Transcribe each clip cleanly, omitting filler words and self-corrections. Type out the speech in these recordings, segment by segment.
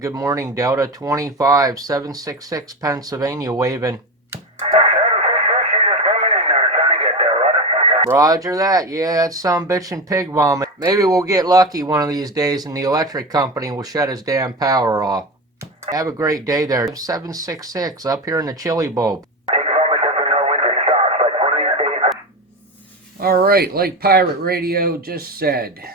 Good morning, Delta 25, 766 Pennsylvania, waving. 766, you just coming in there, trying to get there, Roger. Roger that. Yeah, it's some bitchin' pig vomit. Maybe we'll get lucky one of these days and the electric company will shut his damn power off. Have a great day there. 766 up here in the chili bulb. Pig vomit doesn't know when to stop, like one of these days. Alright, like Pirate Radio just said,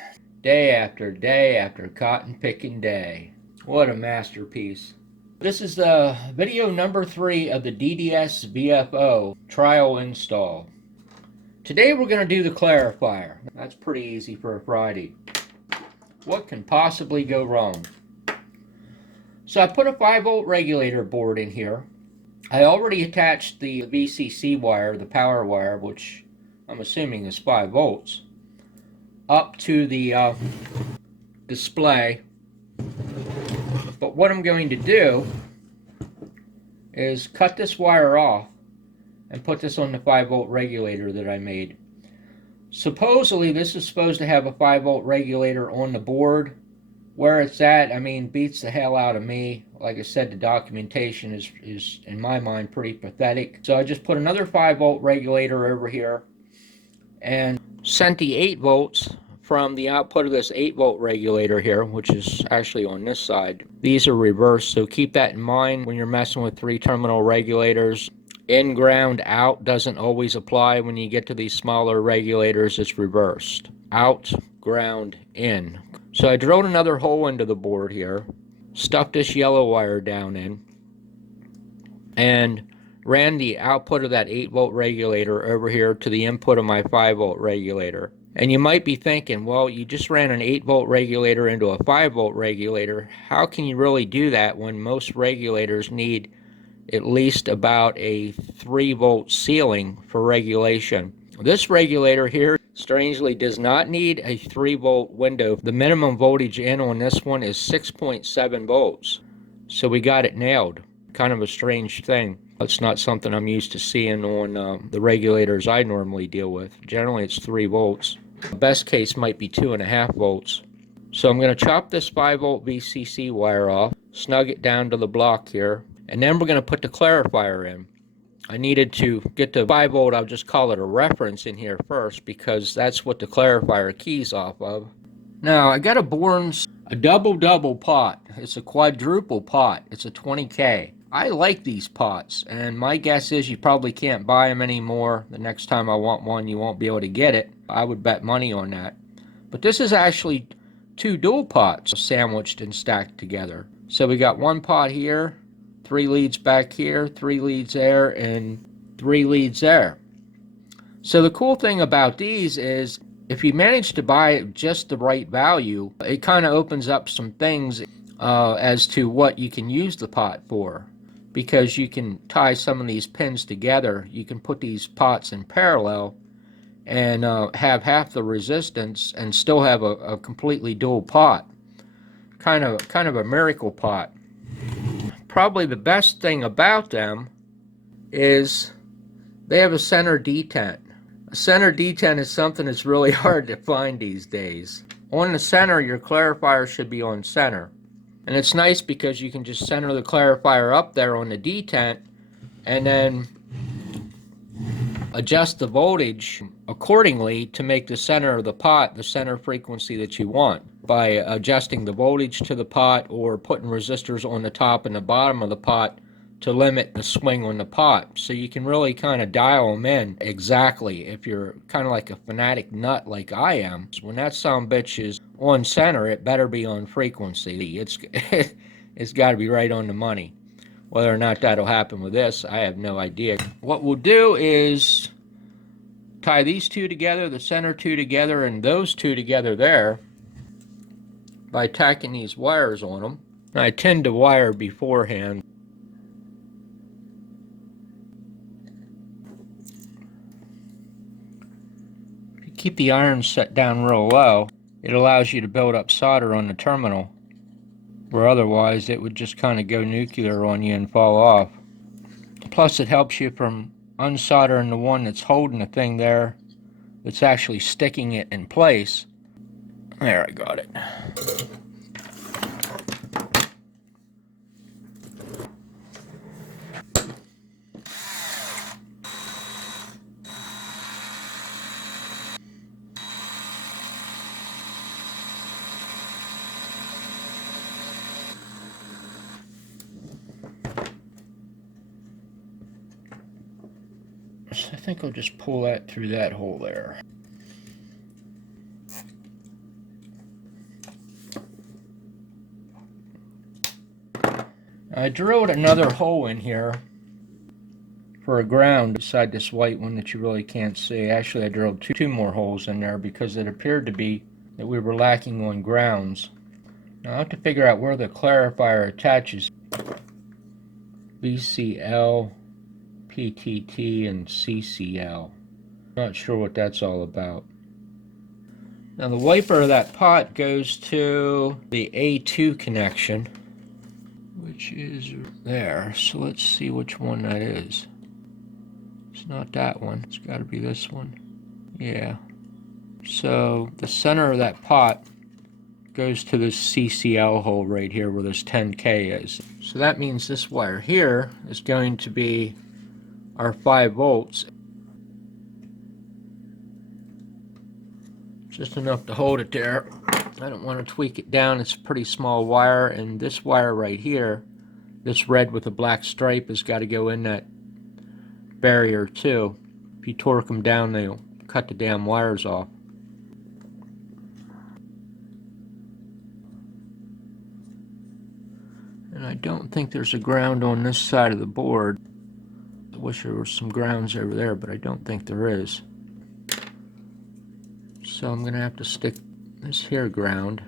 day after cotton picking day. What a masterpiece. This is the video number 3 of the ddsvfo trial install. Today we're going to do the clarifier. That's pretty easy for a Friday. What can possibly go wrong? So I put a 5-volt regulator board in here. I already attached the VCC wire, the power wire, which I'm assuming is 5 volts, up to the display. But what I'm going to do is cut this wire off and put this on the 5-volt regulator that I made. Supposedly this is supposed to have a 5-volt regulator on the board. Where it's at, I mean, beats the hell out of me. Like I said, the documentation is in my mind pretty pathetic. So I just put another 5-volt regulator over here and sent the 8 volts from the output of this 8-volt regulator here, which is actually on this side. These are reversed, so keep that in mind when you're messing with 3-terminal regulators. In, ground, out doesn't always apply. When you get to these smaller regulators, it's reversed. Out, ground, in. So I drilled another hole into the board here, stuck this yellow wire down in, and ran the output of that 8-volt regulator over here to the input of my 5-volt regulator. And you might be thinking, well, you just ran an 8-volt regulator into a 5-volt regulator. How can you really do that when most regulators need at least about a 3-volt ceiling for regulation? This regulator here, strangely, does not need a 3-volt window. The minimum voltage in on this one is 6.7 volts. So we got it nailed. Kind of a strange thing. It's not something I'm used to seeing on the regulators I normally deal with. Generally it's 3 volts. Best case might be 2.5 volts. So I'm going to chop this 5-volt VCC wire off, snug it down to the block here, and then we're going to put the clarifier in. I needed to get the 5-volt, I'll just call it a reference in here first, because that's what the clarifier keys off of. Now I got a Bourne's a double pot. It's a quadruple pot. It's a 20K. I like these pots, and my guess is you probably can't buy them anymore. The next time I want one, you won't be able to get it. I would bet money on that. But this is actually 2 dual pots sandwiched and stacked together. So we got 1 pot here, 3 leads back here, 3 leads there, and 3 leads there. So the cool thing about these is if you manage to buy just the right value, it kind of opens up some things as to what you can use the pot for. Because you can tie some of these pins together, you can put these pots in parallel and have half the resistance and still have a completely dual pot. Kind of a miracle pot. Probably the best thing about them is they have a center detent. A center detent is something that's really hard to find these days. On the center, your clarifier should be on center. And it's nice because you can just center the clarifier up there on the detent and then adjust the voltage accordingly to make the center of the pot the center frequency that you want by adjusting the voltage to the pot or putting resistors on the top and the bottom of the pot to limit the swing on the pot. So you can really kind of dial them in exactly if you're kind of like a fanatic nut like I am. When that sumbitch is on center, it better be on frequency. It's got to be right on the money. Whether or not that'll happen with this, I have no idea. What we'll do is tie these 2 together, the center 2 together, and those 2 together there by tacking these wires on them. I tend to wire beforehand. If you keep the iron set down real low, it allows you to build up solder on the terminal, where otherwise it would just kind of go nuclear on you and fall off. Plus it helps you from unsoldering the one that's holding the thing there, that's actually sticking it in place. There, I got it. think I'll just pull that through that hole there. I drilled another hole in here for a ground beside this white one that you really can't see. Actually, I drilled two more holes in there because it appeared to be that we were lacking on grounds. Now I have to figure out where the clarifier attaches. BCL, PTT, and CCL. Not sure what that's all about. Now the wiper of that pot goes to the A2 connection, which is there. So let's see which one that is. It's not that one. It's got to be this one. Yeah. So the center of that pot goes to this CCL hole right here where this 10K is. So that means this wire here is going to be our 5 volts. Just enough to hold it there. I don't want to tweak it down. It's a pretty small wire, and this wire right here, this red with a black stripe, has got to go in that barrier too. If you torque them down, they'll cut the damn wires off. And I don't think there's a ground on this side of the board. I wish there were some grounds over there, but I don't think there is. So I'm going to have to stick this here ground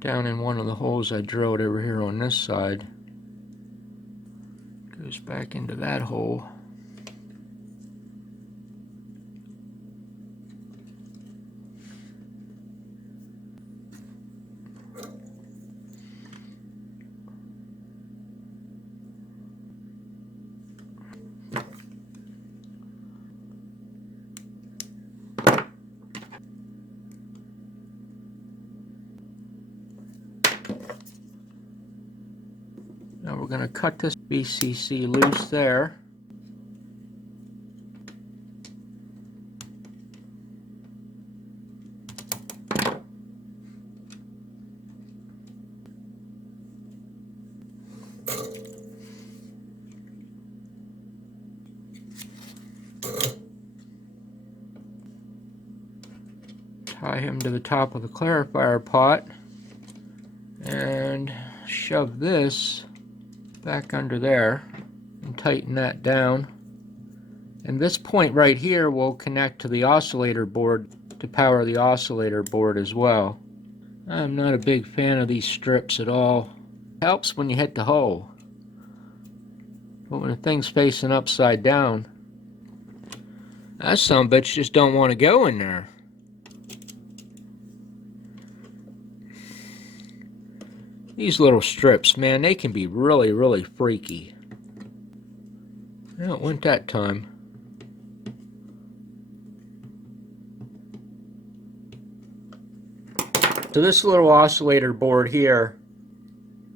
down in one of the holes I drilled over here on this side. Goes back into that hole. Now we're going to cut this BCC loose there. Tie him to the top of the clarifier pot and shove this back under there and tighten that down. And this point right here will connect to the oscillator board to power the oscillator board as well. I'm not a big fan of these strips at all. It helps when you hit the hole, but when the thing's facing upside down, that sumbitch just don't want to go in there. These little strips, man, they can be really, really freaky. Well, it went that time. So this little oscillator board here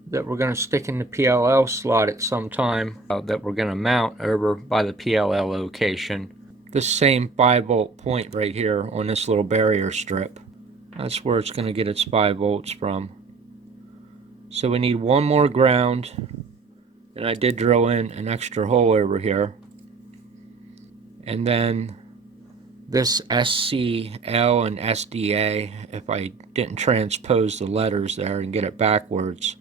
that we're going to stick in the PLL slot at some time, that we're going to mount over by the PLL location. This same 5 volt point right here on this little barrier strip. That's where it's going to get its 5 volts from. So we need one more ground, and I did drill in an extra hole over here. And then this SCL and SDA, if I didn't transpose the letters there and get it backwards,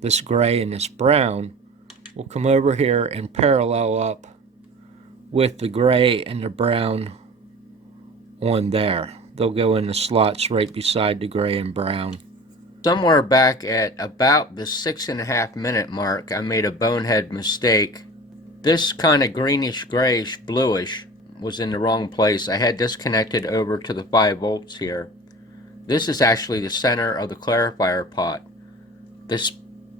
this gray and this brown will come over here and parallel up with the gray and the brown on there. They'll go in the slots right beside the gray and brown. Somewhere back at about the 6.5 minute mark, I made a bonehead mistake. This kind of greenish grayish bluish was in the wrong place. I had this connected over to the 5 volts here. This is actually the center of the clarifier pot. This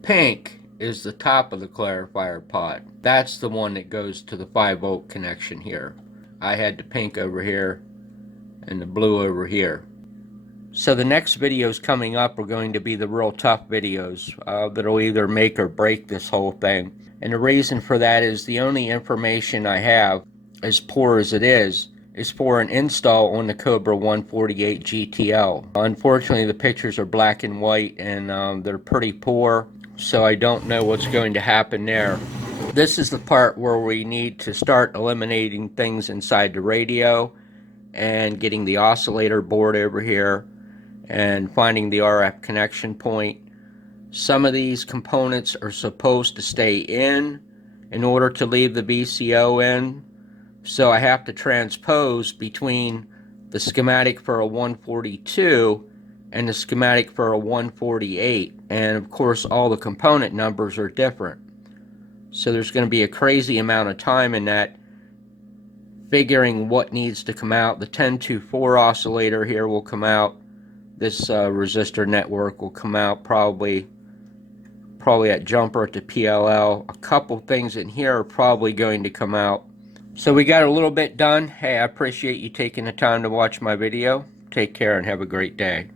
pink is the top of the clarifier pot. That's the one that goes to the 5 volt connection here. I had the pink over here and the blue over here. So the next videos coming up are going to be the real tough videos that'll either make or break this whole thing. And the reason for that is the only information I have, as poor as it is for an install on the Cobra 148 GTL. Unfortunately, the pictures are black and white and they're pretty poor, so I don't know what's going to happen there. This is the part where we need to start eliminating things inside the radio and getting the oscillator board over here and finding the RF connection point. Some of these components are supposed to stay in order to leave the VCO in, so I have to transpose between the schematic for a 142 and the schematic for a 148, and of course all the component numbers are different, so there's going to be a crazy amount of time in that figuring what needs to come out. The 1024 oscillator here will come out. This resistor network will come out probably at jumper at the PLL. A couple things in here are probably going to come out. So we got a little bit done. Hey, I appreciate you taking the time to watch my video. Take care and have a great day.